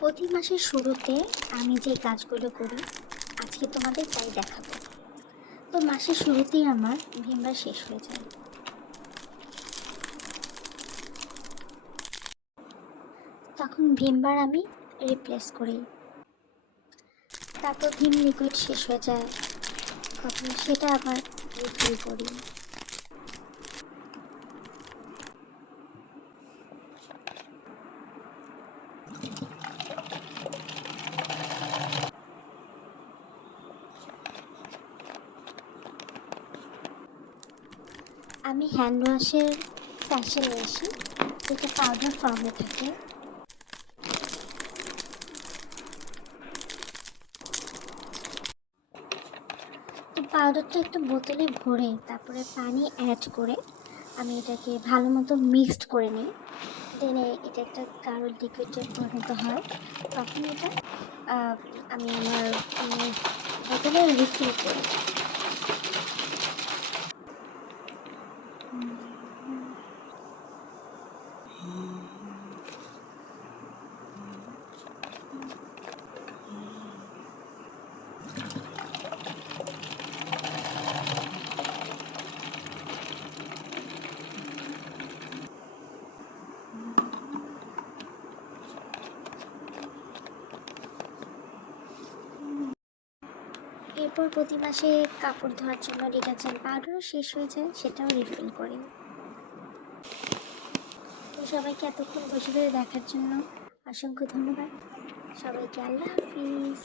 প্রতি মাসের শুরুতে আমি যে কাজগুলো করি, আজকে তোমাদের তাই দেখাবো। তো মাসের শুরুতেই আমার ভিমবার শেষ হয়ে যায়। তখন ভিমবার আমি রিপ্লেস করি। তারপর ভিম লিকুইড শেষ হয়ে যায়। তখন সেটা আবার রিফিল করি। আমি হ্যান্ড ওয়াশের স্যাশে আসি। যেটা পাউডার ফর্মে থাকে। পাউডারটা একটু বোতলে ভরে তারপরে পানি অ্যাড করে আমি এটাকে ভালো মতো মিক্সড করে নিই। দেনে এটা একটা গাঢ় লিকুইডে পরিণত হয়। তখন এটা আমি আমার বোতলে রিফিল করি। এরপর প্রতি মাসে কাপড় ধোয়ার জন্য ডিটারজেন্ট পাউডারও শেষ হয়ে যায়, সেটাও রিফিল করি তো সবাইকে এতক্ষণ বসে ধরে দেখার জন্য অসংখ্য ধন্যবাদ। সবাইকে আল্লাহ হাফিজ।